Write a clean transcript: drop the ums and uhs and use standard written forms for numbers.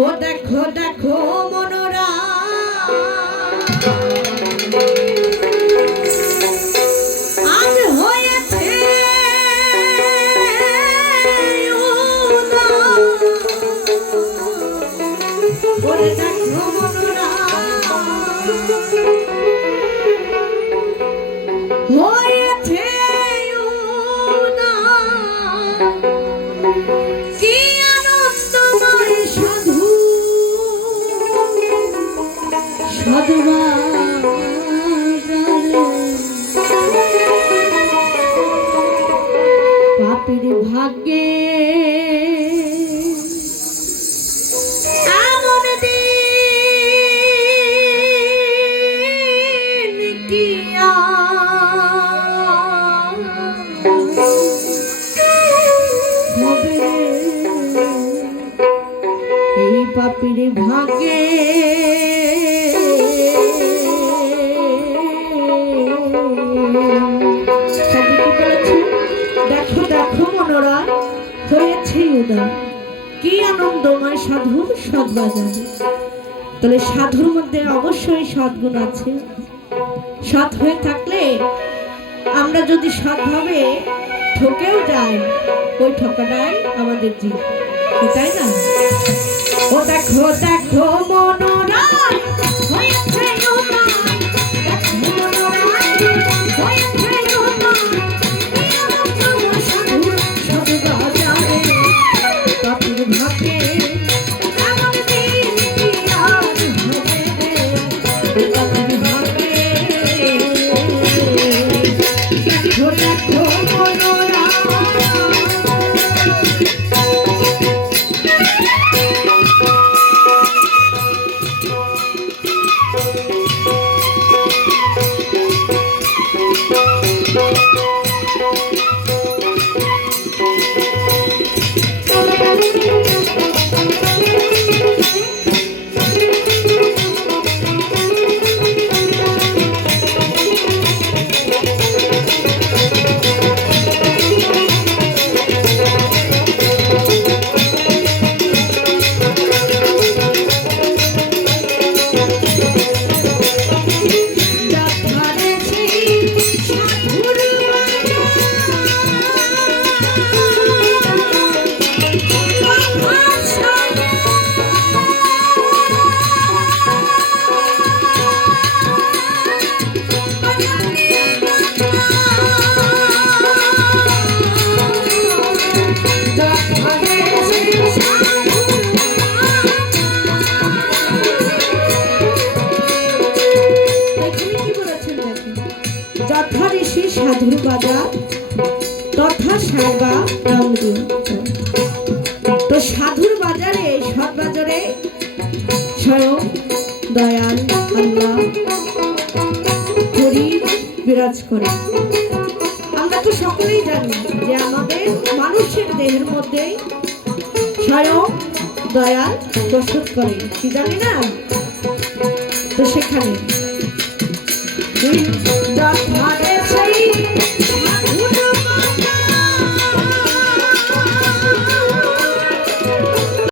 ও দেখো দেখো মনোরা আজ হয়েছে ওরে দেখো মনোরা হয়েছে কি আনন্দময় সাধু পাপের ভাগ্যে এমন দিন কি এই পাপের ভাগ্যে দেখো দেখো মনোরা হয়েছে উদয় কি আনন্দময় সাধুর সদ্বাজার। তাহলে সাধুর মধ্যে অবশ্যই সদ্গুণ আছে। সৎ হয়ে থাকলে আমরা যদি সৎভাবে ঠকেও যাই ওই ঠকাটাই আমাদের জীবন, তাই না? ও দেখো দেখো মনোরা হয়েছে উদয়, দেখো মনোরা হয়েছে উদয়, কি আনন্দময় সাধুর সদ্বাজারে পাপের ভাগ্যে এমন দিন কি আর হবে রে, পাপের ভাগ্যে দেখো দেখো মনোরা যথা ঋষি সাধুর বাজার তথা সারবা রামদিন। তো সাধুর বাজারে সৎ বাজারে স্বয়ং দয়াল আল্লাহ হরি বিরাজ করে। আমরা তো সকলেই জানি যে আমাদের মানুষের দেহের মধ্যে স্বয়ং দয়াল প্রস্তুত করে, কি জানি না? তো সেখানে যথা